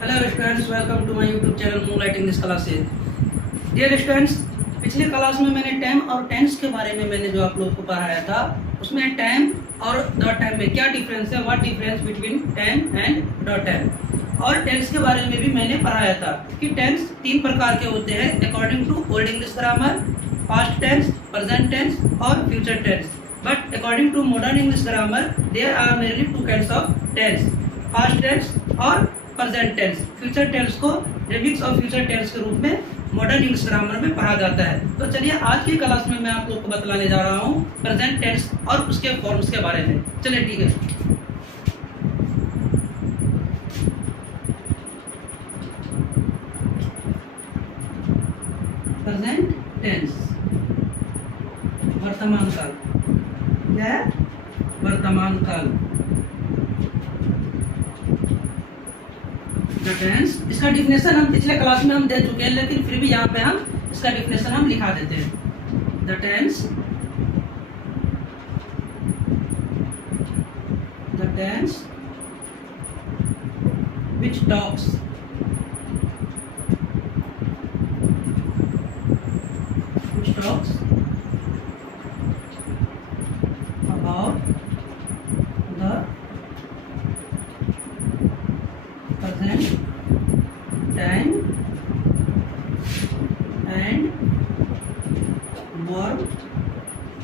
Hello students, welcome to my YouTube channel moonlight English classes. Dear students, पिछले class में मैंने time और tense के बारे में मैंने जो आप लोग को पढ़ाया था, उसमें टाइम और द टाइम में क्या डिफरेंस है, what difference between time and the time. और टेंस के बारे में भी मैंने पढ़ाया था कि टेंस 3 प्रकार के होते हैं according to old English grammar, past tense, present tense और future tense. But according to modern English grammar there are mainly 2 kinds of tense, past tense और प्रेजेंट टेंस। फ्यूचर टेंस को रिमिक्स और फ्यूचर टेंस के रूप में modern English grammar में पढ़ा जाता है। तो चलिए आज की क्लास में मैं आप लोग को बतलाने जा रहा हूँ प्रेजेंट टेंस और उसके फॉर्म्स के बारे में। चलिए ठीक है। प्रेजेंट टेंस वर्तमान काल, क्या है? वर्तमान काल। टेंस, इसका डिफिनेशन हम पिछले क्लास में हम दे चुके हैं, लेकिन फिर भी यहाँ पे हम इसका डिफिनेशन हम लिखा देते हैं। The tense which talks about the present time and verb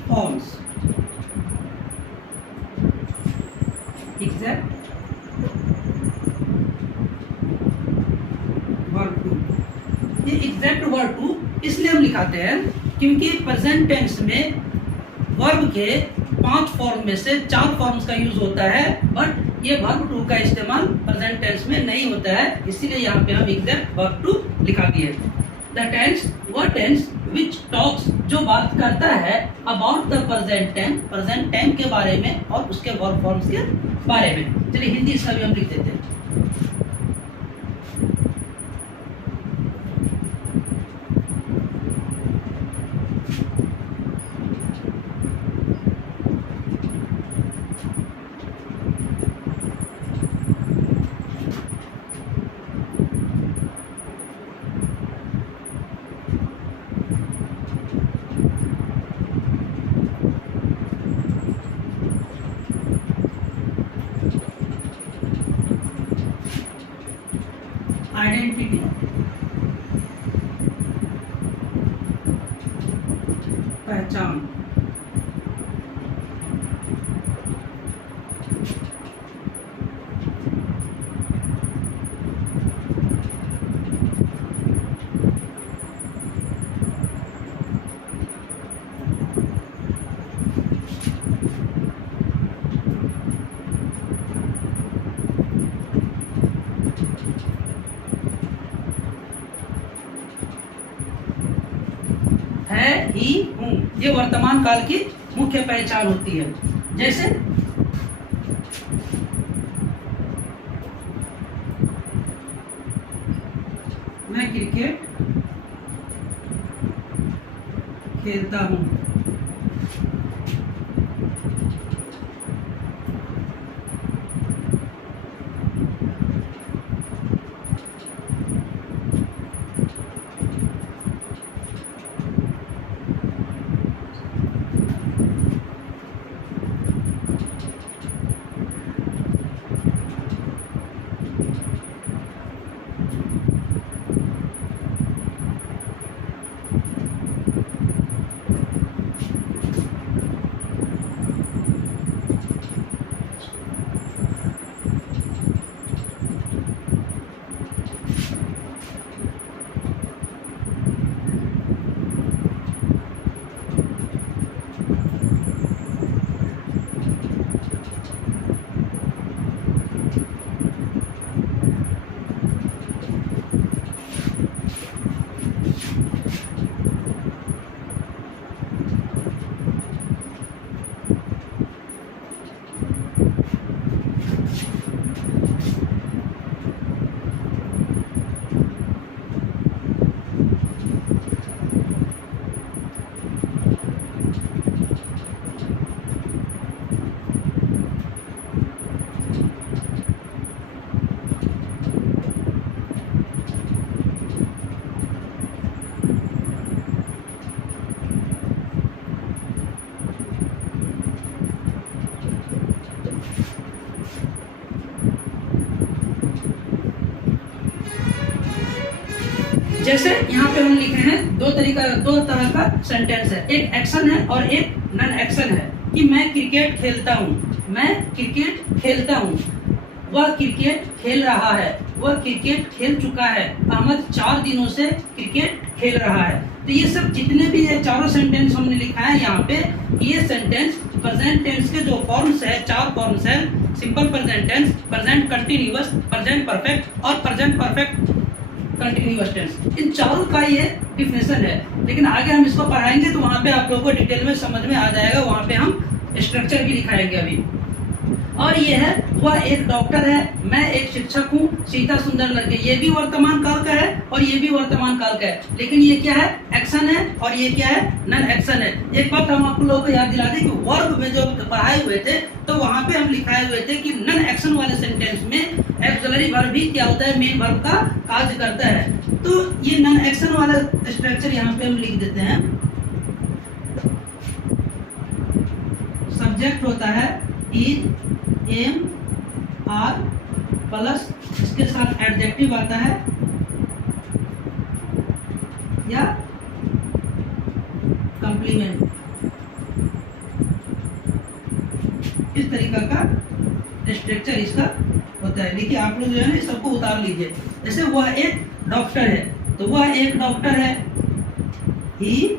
forms, except verb to। ये एग्जैक्ट वर्ब टू इसलिए हम लिखाते हैं क्योंकि प्रेजेंट टेंस में वर्ब के 5 फॉर्म में से 4 फॉर्म्स का यूज होता है, बट ये वर्ब टू का इस्तेमाल प्रेजेंट टेंस में नहीं होता है, इसीलिए यहाँ पे हम एग्जैक्ट वर्ब टू लिखा दिए। द टेंस वह टेंस विच टॉक्स, जो बात करता है अबाउट द प्रेजेंट टाइम के बारे में और उसके वर्ब फॉर्म्स के बारे में। चलिए हिंदी इसका भी हम लिख देते हैं। आइडेंटिटी, पहचान, है, ही, हूँ, ये वर्तमान काल की मुख्य पहचान होती है। जैसे मैं क्रिकेट खेलता हूँ। जैसे यहाँ पे हम लिखे हैं दो तरह का सेंटेंस है, एक एक्शन है और एक नॉन एक्शन है। कि मैं क्रिकेट खेलता हूँ, मैं क्रिकेट खेलता हूँ, वह क्रिकेट खेल रहा है, वह क्रिकेट खेल चुका है, अहमद 4 दिनों से क्रिकेट खेल रहा है। तो ये सब जितने भी है चारों सेंटेंस हमने लिखा है यहाँ पे, ये सेंटेंस प्रेजेंट टेंस के जो फॉर्म्स है, 4 फॉर्म्स है, simple present tense, present continuous, present perfect और प्रेजेंट परफेक्ट कंटिन्यूअस टेंस, इन चारों का ये डिफिनेशन है। लेकिन आगे हम इसको पढ़ाएंगे तो वहाँ पे आप लोगों को डिटेल में समझ में आ जाएगा, वहाँ पे हम स्ट्रक्चर भी दिखाएंगे अभी। और ये है, वह एक डॉक्टर है, मैं एक शिक्षक हूँ, सीता सुंदर लड़के, ये भी वर्तमान काल का है और ये भी वर्तमान काल का है, लेकिन ये क्या है, एक्शन है और ये क्या है, नॉन एक्शन है। एक बात हम आप लोगों को याद दिला दें कि वर्ब में जो पढ़ाए हुए थे तो वहाँ पे हम लिखाए हुए थे कि नॉन एक्शन वाले सेंटेंस में एक्सिलरी वर्ब भी क्या होता है, मेन वर्ब का कार्य करता है। तो ये नॉन एक्शन वाला स्ट्रक्चर यहाँ पे हम लिख देते हैं। सब्जेक्ट होता है इज, एम, आर प्लस इसके साथ एडजेक्टिव आता है या कॉम्प्लीमेंट, इस तरीका का स्ट्रक्चर इसका होता है। देखिए आप लोग जो है ना, इस सबको उतार लीजिए। जैसे वह एक डॉक्टर है, तो वह एक डॉक्टर है, ही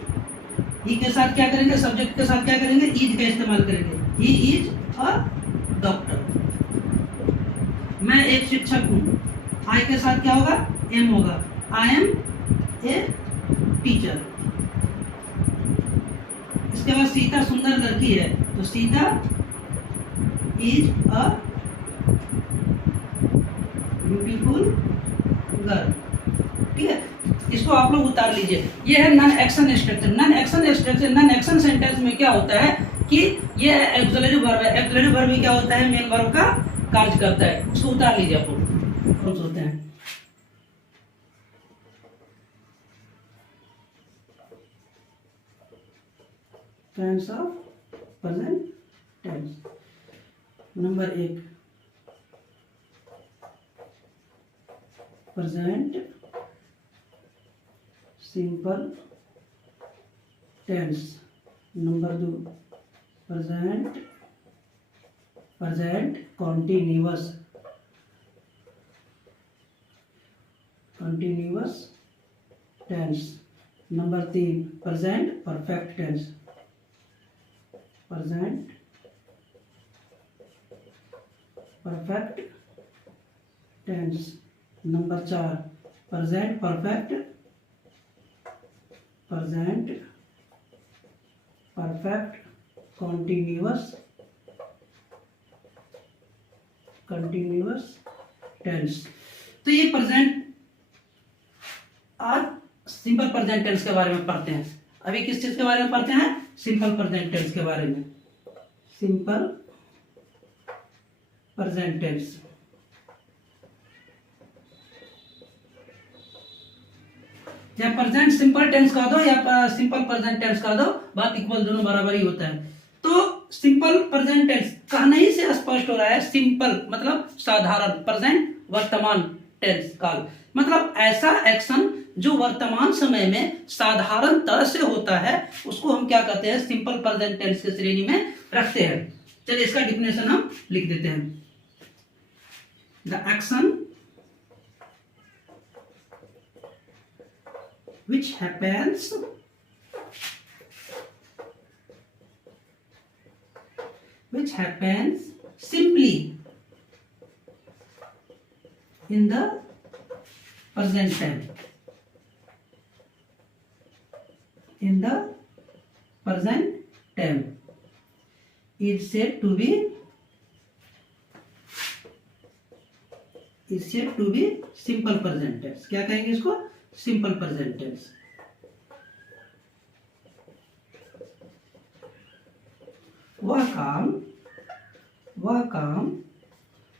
के साथ क्या करेंगे, सब्जेक्ट के साथ क्या करेंगे, इज का इस्तेमाल करेंगे, ही इज अ डॉक्टर। मैं एक शिक्षक हूँ, आई के साथ क्या होगा, एम होगा, आई एम ए टीचर। इसके बाद सीता सुंदर लड़की है, तो Sita is a beautiful girl. ठीक है, इसको आप लोग उतार लीजिए। ये है non action structure. Non action structure, non action sentence में क्या होता है कि ये एक्सिलरी वर्ब है, एक्सिलरी वर्ब में क्या होता है, मेन वर्ब का कार्य करता है। उसको उतार लीजिए आप लोग। कौन से होते हैं, tense of present tense. Number 1 present simple tense. Number 2 present continuous tense. Number 3 present perfect tense, present perfect tense. Number 4 present perfect continuous tense. तो ये प्रेजेंट, आज सिंपल प्रेजेंट टेंस के बारे में पढ़ते हैं। अभी किस चीज के बारे में पढ़ते हैं, सिंपल प्रेजेंट टेंस के बारे में। सिंपल प्रेजेंट टेंस, या प्रेजेंट सिंपल टेंस कह दो या सिंपल प्रेजेंट टेंस कह दो, बात इक्वल, दोनों बराबर ही होता है। तो सिंपल प्रेजेंट टेंस कहने ही से स्पष्ट हो रहा है, सिंपल मतलब साधारण, प्रेजेंट वर्तमान टेंस काल, मतलब ऐसा एक्शन जो वर्तमान समय में साधारण तरह से होता है, उसको हम क्या कहते हैं, सिंपल प्रेजेंट टेंस की श्रेणी में रखते हैं। चलिए इसका डिफिनेशन हम लिख देते हैं। The action which happens simply in the present time, is said to be simple present tense। क्या कहेंगे इसको, सिंपल प्रेजेंट टेंस। वह काम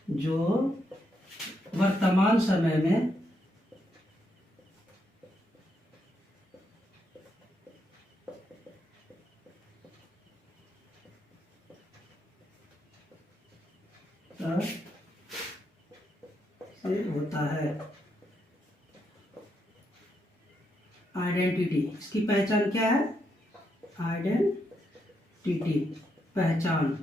जो वर्तमान समय में से होता है, आइडेंटिटी, इसकी पहचान क्या है? आइडेंटिटी, पहचान।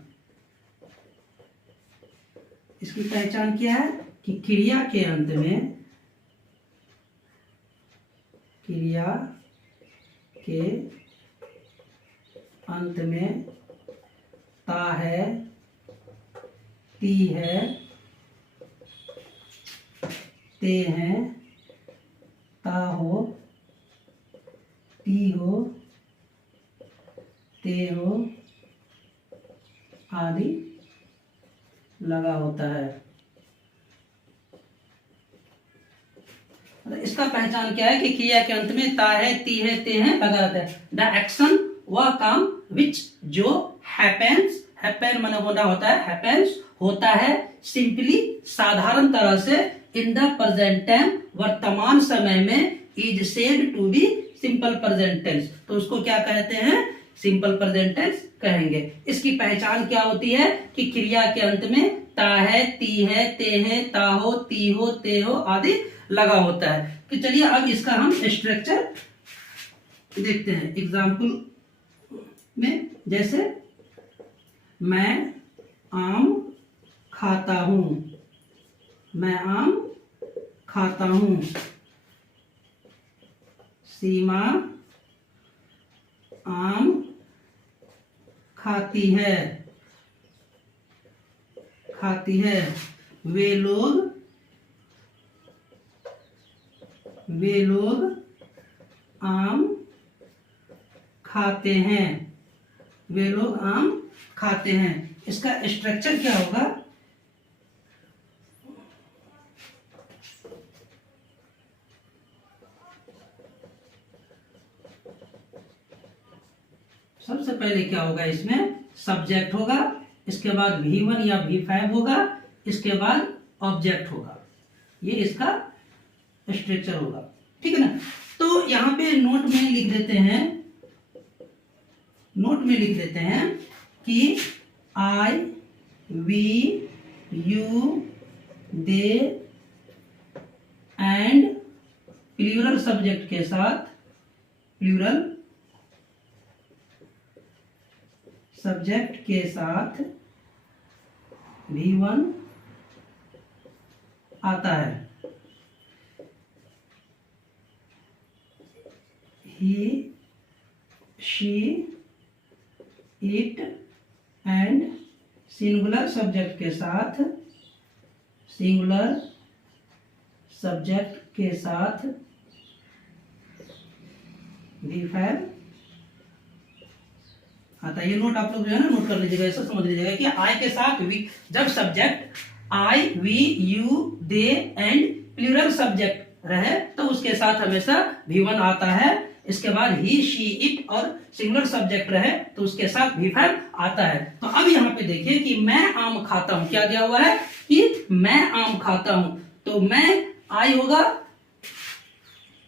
इसकी पहचान क्या है कि क्रिया के अंत में, क्रिया के अंत में ता है, ती है, ते हैं, ता हो, ती हो, ते हो आदि लगा होता है। इसका पहचान क्या है कि क्रिया के अंत में ता है, ती है, ते हैं लगा रहता है। द एक्शन, वह काम, विच जो, हैपेंस, हैपन माने होना होता है, हैपेंस होता है, सिंपली साधारण तरह से, इन द प्रेजेंट टाइम वर्तमान समय में, is said to be simple present tense. तो उसको क्या कहते हैं? सिंपल प्रेजेंट टेंस कहेंगे। इसकी पहचान क्या होती है कि क्रिया के अंत में ता है, ती है, ते है, ता हो, ती हो, ते हो आदि लगा होता है। तो चलिए अब इसका हम स्ट्रक्चर देखते हैं एग्जाम्पल में। जैसे मैं आम खाता हूं, मैं आम खाता हूं। सीमा आम खाती है, खाती है। वे लोग आम खाते हैं, वे लोग आम खाते हैं। इसका स्ट्रक्चर क्या होगा? सबसे पहले क्या होगा? इसमें सब्जेक्ट होगा, इसके बाद V1 या V5 होगा, इसके बाद ऑब्जेक्ट होगा। ये इसका स्ट्रक्चर होगा, ठीक है ना। तो यहाँ पे नोट में लिख देते हैं, नोट में लिख देते हैं कि I, we, you, they and plural subject के साथ, प्लूरल सब्जेक्ट के साथ V1 आता है। he, she, it and singular subject के साथ, सिंगुलर सब्जेक्ट के साथ V5 आता है। ये नोट आप लोग जो है ना नोट कर लीजिएगा, ऐसा समझ लीजिएगा कि आई के साथ वी, जब subject I, we, you, they and plural subject रहे तो उसके साथ हमेशा V1 आता है। इसके बाद ही, शी, इट और सिंगुलर सब्जेक्ट रहे तो उसके साथ V5 आता है। तो अब यहाँ पे देखिए कि मैं आम खाता हूं, क्या दिया हुआ है कि मैं आम खाता हूं। तो मैं आई होगा,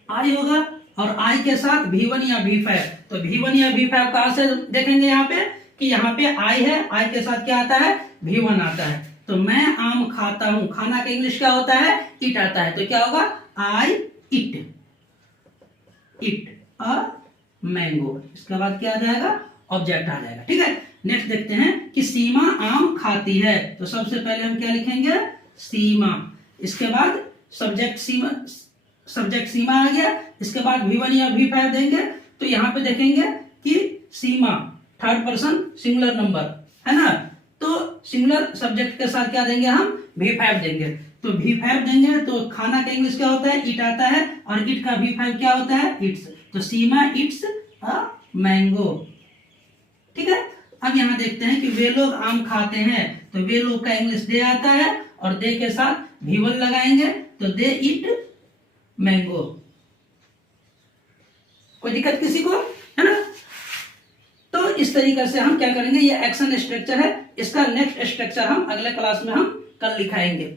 आई होगा और आई के साथ V1 या V5। तो V1 या V5 कहां से देखेंगे? यहाँ पे कि यहाँ पे आई है, आई के साथ क्या आता है? V1 आता है। तो मैं आम खाता हूं, खाना का इंग्लिश क्या होता है? इट आता है। तो क्या होगा? आई इट, इट अ मैंगो। इसके बाद क्या आ जाएगा? ऑब्जेक्ट आ जाएगा, ठीक है। नेक्स्ट देखते हैं कि सीमा आम खाती है। तो सबसे पहले हम क्या लिखेंगे? सीमा। इसके बाद सब्जेक्ट सीमा, सब्जेक्ट सीमा आ गया। इसके बाद V1 या V5 देंगे। तो यहाँ पे देखेंगे कि सीमा थर्ड पर्सन सिंगुलर नंबर है ना, तो सिंगुलर सब्जेक्ट के साथ क्या देंगे? हम V5 देंगे। तो V5 देंगे तो खाना का इंग्लिश क्या होता है? इट आता है और इट का V5 क्या होता है? इट्स। तो सीमा इट्स अ मैंगो, ठीक है। अब यहाँ देखते हैं कि वे लोग आम खाते हैं। तो वे लोग का इंग्लिश दे आता है और दे के साथ V1 लगाएंगे तो दे इट मैंगो। कोई दिक्कत किसी को है ना? तो इस तरीके से हम क्या करेंगे? ये एक्शन स्ट्रक्चर है। इसका नेक्स्ट स्ट्रक्चर हम अगले क्लास में हम कल लिखाएंगे।